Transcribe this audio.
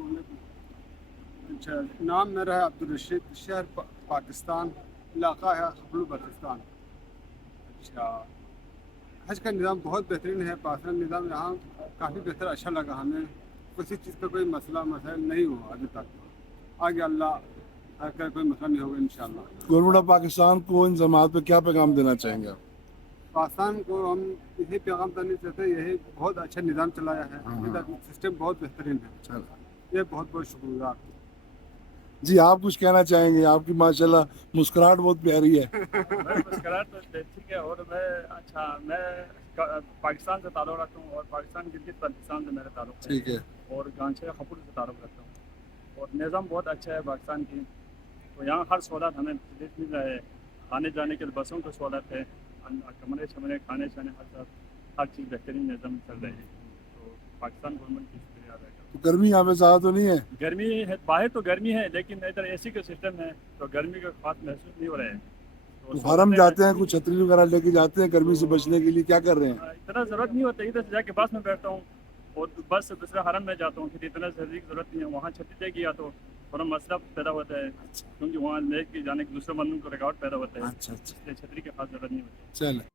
السلام علیکم. اچھا نام میرا ہے عبدالرشید, شہر پاکستان, علاقہ ہے خبر بلوچستان. اچھا حج کا نظام بہت بہترین ہے. پاکستان نظام یہاں کافی بہتر, اچھا لگا ہمیں. کسی چیز کا کوئی مسئلہ مسائل نہیں ہوا ابھی تک. آگے اللہ کا کوئی مسئلہ نہیں ہوگا انشاءاللہ. گورنمنٹ آف پاکستان کو ان جماعت پہ کیا پیغام دینا چاہیں گے آپ؟ پاکستان کو ہم یہی پیغام کرنا چاہتے ہیں, یہی بہت اچھا نظام چلایا ہے. ادھر سسٹم بہت بہترین ہے. یہ بہت بہت شکریہ. جی آپ کچھ کہنا چاہیں گے؟ آپ کی ماشاءاللہ مسکراہٹ بہت پیاری ہے. میں مسکراہٹ تو ٹھیک ہے. اور میں پاکستان سے تعلق رکھتا ہوں, اور پاکستان گلگت بلتستان سے میرا تعلق ہے. ٹھیک ہے. اور گانچہ خپور سے تعلق رکھتا ہوں. اور نظام بہت اچھا ہے پاکستان کی. تو یہاں ہر سہولت ہمیں مل رہا ہے. آنے جانے کے بسوں کی سہولت ہے, کمرے شمرے کھانے شانے ہر چیز بہترین نظام چل رہے ہیں. تو پاکستان گورنمنٹ کی شکریہ ادا کرتا ہوں. تو گرمی یہاں پہ زیادہ تو نہیں ہے؟ گرمی ہے, باہر تو گرمی ہے, لیکن ادھر اے سی کا سسٹم ہے تو گرمی کا خاص محسوس نہیں ہو رہا ہے. تو حرم سہولتیں جاتے ہیں, کچھ چھتری وغیرہ لے کے جاتے ہیں گرمی سے بچنے کے لیے, کیا کر رہے ہیں؟ اتنا ضرورت نہیں ہوتا. ادھر سے جا کے بس میں بیٹھتا ہوں اور بس سے دوسرے حرم میں جاتا ہوں. پھر اتنا سردی کی ضرورت نہیں ہے. وہاں چھتری لے کے یا تو تھوڑا مسئلہ پیدا ہوتا ہے, کیونکہ وہاں لے کے جانے کے دوسرے بندوں کو رکاوٹ پیدا ہوتا ہے. اچھا اس لیے چھتری کی خاص ضرورت نہیں ہوتی. چلیں.